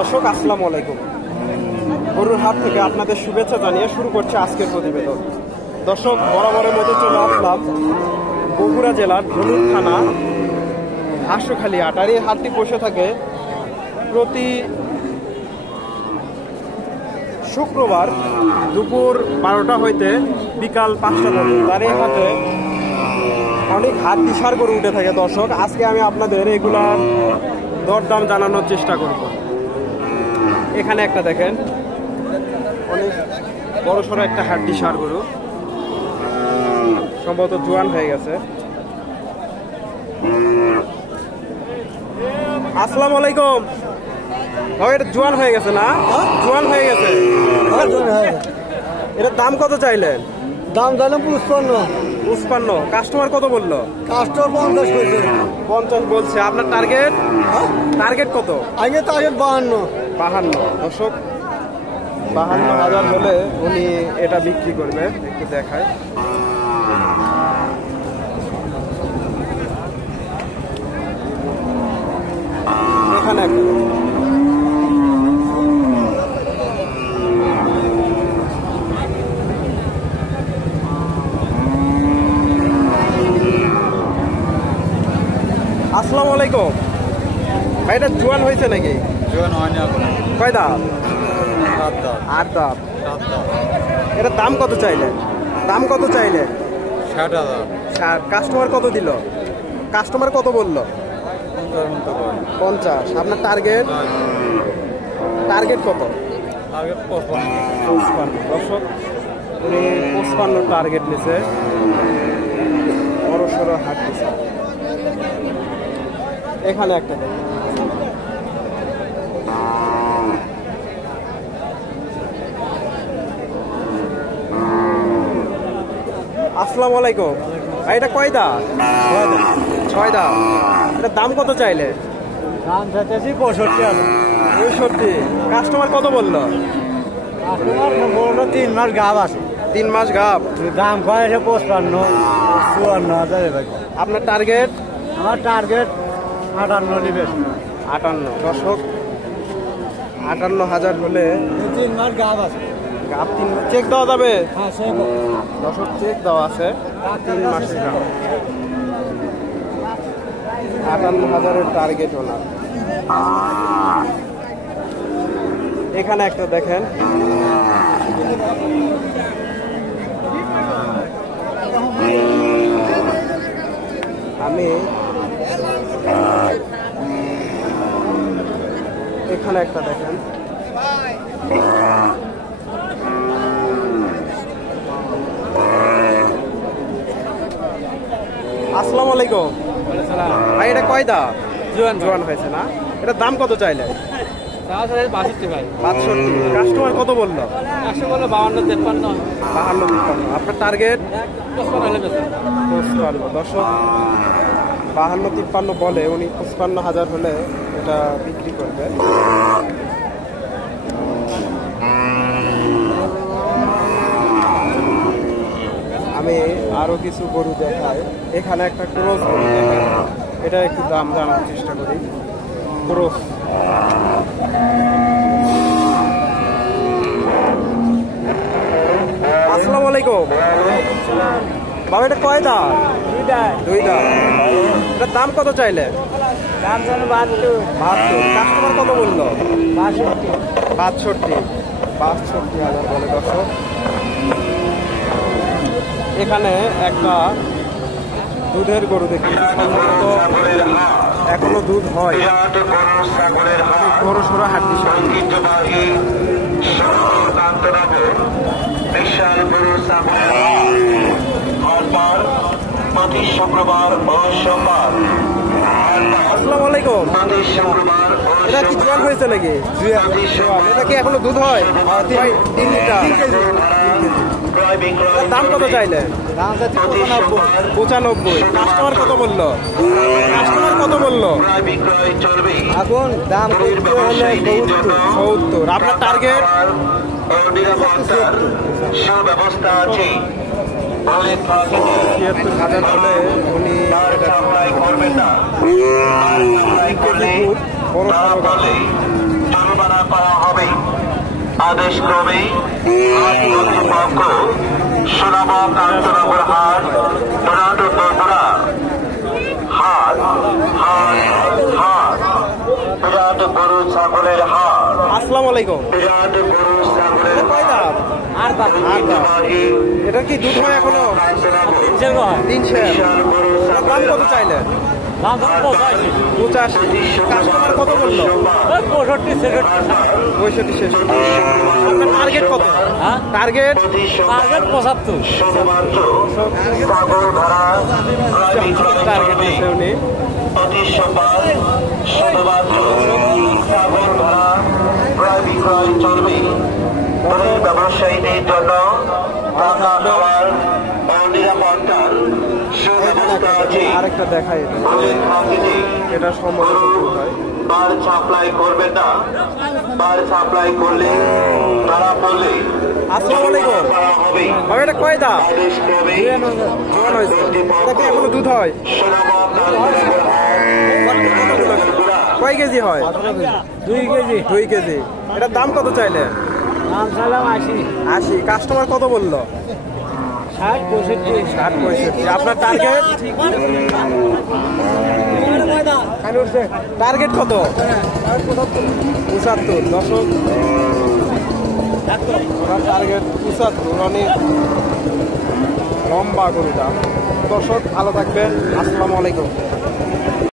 দর্শক আসসালামু আলাইকুম। গরুর হাট থেকে আপনাদের শুভেচ্ছা জানিয়ে শুরু করছে আজকের প্রতিবেদন। দর্শক, বরাবরের মতো চলে আসলাম বগুড়া জেলার ধনুর থানা হাঁসখালি হাট। আর এই হাটটি বসে থাকে প্রতি শুক্রবার দুপুর 12টা হইতে বিকাল 5টা পর্যন্ত। আর এই হাটে অনেক হাট দিশার গরু উঠে থাকে। দর্শক, আজকে আমি আপনাদের এগুলার দরদাম জানানোর চেষ্টা করব। এখানে একটা দেখেন, অনেক বড় সড়ো একটা হাড্ডি সার গরু, সম্ভবত জোয়ান হয়ে গেছে। আসসালামু আলাইকুম। এটা জোয়ান হয়ে গেছে না? জোয়ান হয়ে গেছে। এটার দাম কত চাইলেন? দাম চাইলাম 55। কাস্টমার কত বললো? কাস্টমার 50 বলছে। আপনার টার্গেট? টার্গেট কত? আগে টার্গেট 52। দর্শক, 52,000 হলে উনি এটা বিক্রি করবে। একটু দেখায়। এখানে একটা আসসালামু আলাইকুম ভাই, এটা জোয়ান হয়েছে নাকি? জোয়ান হয়নি এখন। কয় দাম? 8 দাম। এটার দাম কত চাইলেন? 60। কাস্টমার কত দিল? কাস্টমার কত বললো? 50। আপনার টার্গেট? টার্গেট কত? 55। দর্শক, উনি 55 টার্গেট নিছে। বড় সড়ো হাট দিছে। এখানে একটা আসসালামু আলাইকুম ভাই, এটা কয় দাম? 6 দাম। এটার দাম কত চাইলে? দাম চাইতেছি 65। কাস্টমার কত বললো? কাস্টমার বললো 3 মাস গাব আছে। 3 মাস গাব। দাম কয় 55-54,000। আপনার টার্গেট? আমার টার্গেট 58 নিবে। 58। দর্শক, 58,000 হলে 3 মাস গাব আছে। গাব 3 মাস চেক দেওয়া যাবে? হ্যাঁ, সে দর্শক, চেক দেওয়া আছে। 3 মাসের গাব। 58,000-এর টার্গেট ওনার। এখানে একটা দেখেন, আমি এখানে একটা দেখেন, আসসালামু আলাইকুম ভাই, এটা কয় দাম? জোয়ান হয়েছে না? এটার দাম কত চাইলে? 62 কাস্টমার কত বললো? 52-53। আপনার টার্গেট? 55। দর্শক, 52-53 বলে উনি। 55,000 হলে এটা বিক্রি করবে। আমি আরো কিছু গরু দেখাই। এখানে একটা ক্রস গরু দেখাই, এটা একটু দাম জানার চেষ্টা করি। ক্রস, আসসালামু আলাইকুম বাবা, এটা কয় দাম? 2 দাম। এটার দাম কত চাইলে? দাম চাইলে 72। কাস্টমার কত বললো? 62। 62,000 বলে। দর্শক, এখানে একটা দুধের গরু দেখি, সম্ভবত এখনো দুধ হয়। বড় সড়ো হাড্ডি সার। আসসালামু আলাইকুম। এটা কি জোয়ান হয়েছে নাকি? এটা কি এখনো দুধ হয়? 3 লিটার। দাম কত চাইলে? দাম চাইছি 95। কাস্টমার কত বললো? এখন দাম করতে হলে 70। আপনার টার্গেট? 73,000 হলে উনি বড় পাওয়া হবে। আদেশ ক্রমে কর্তৃপক্ষ সোনামা কান্তনগর হাট পুরানো বগুড়া হাট হাট হাট বিরাট গরু ছাগলের হাট। আসসালামু আলাইকুম। বিরাট গরু ছাগলের কয় দাম? আর এটা কি দুধ হয় এখনো? 300। দাম কত চাইলে? 85। কাস্টমার কত বললো? 65 66। আপনার টার্গেট কত? টার্গেট 75। টার্গেট দিয়েছে উনি। ব্যবসায়ীদের জন্য টাকা দেওয়ার নিরাপত্তার সুব্যবস্থা আছে। আরেকটা দেখাই, এটা সম্ভবত হয়। বার সাপ্লাই করবেন না, বার সাপ্লাই করলে তারা বললে আসসালামু আলাইকুম। হবে। ভাই এটা কয় দাম? আদেশ ক্রমে জোয়ান হয়েছে। এটা কি এখনো দুধ হয়? কয় কেজি হয়? 2 কেজি। 2 কেজি। এটার দাম কত চাইলে? দাম চাইলাম 80। 80। কাস্টমার কত বললো? 60 65। 60 65। আপনার টার্গেট? টার্গেট কত? 75। দর্শক ওনার টার্গেট 75। অনেক লম্বা গরুটা। দর্শক ভালো থাকবেন। আসসালামু আলাইকুম।